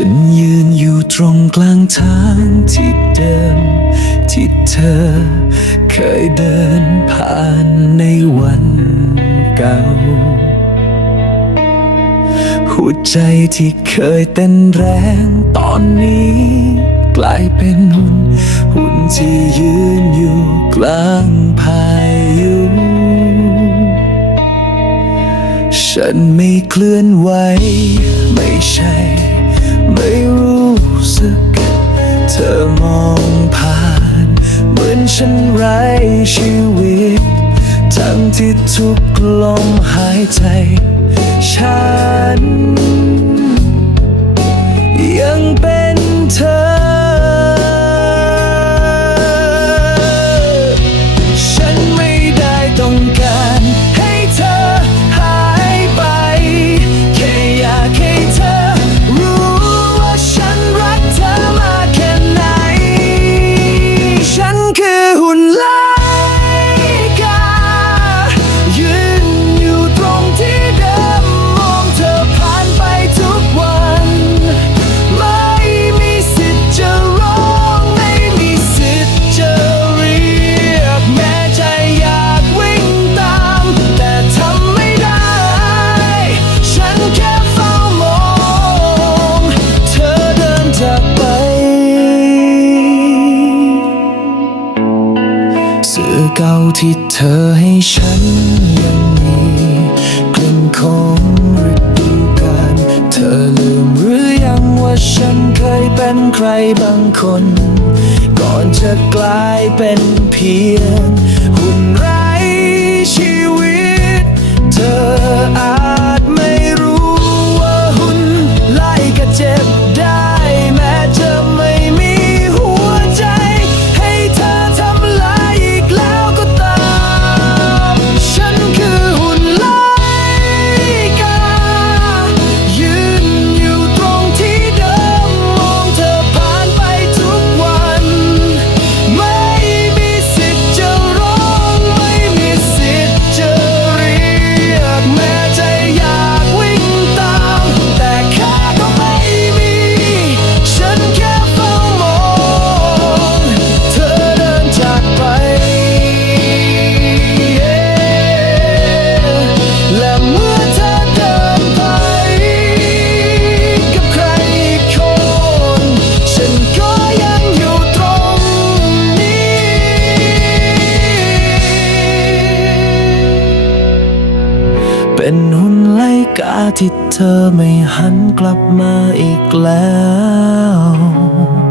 ฉันยืนอยู่ตรงกลางทางที่เดิมที่เธอเคยเดินผ่านในวันเก่า หัวใจที่เคยเต้นแรงตอนนี้ กลายเป็นหุ่น หุ่นที่ยืนอยู่กลางพายุฉันไม่เคลื่อนไหวไม่ใช่ ไม่รู้สึก เธอมองผ่าน เหมือนฉันไร้ชีวิต ทั้งที่ทุกลมหายใจ ฉัน สื้อเก่าที่เธอให้ฉันยังมีกลิ่นของฤดูกาลเธอลืมหรือยังว่าฉันเคยเป็นใครบางคน ก่อนจะกลายเป็นเพียงหุ่นร้ชี ที่เธอไม่หันกลับมาอีกแล้ว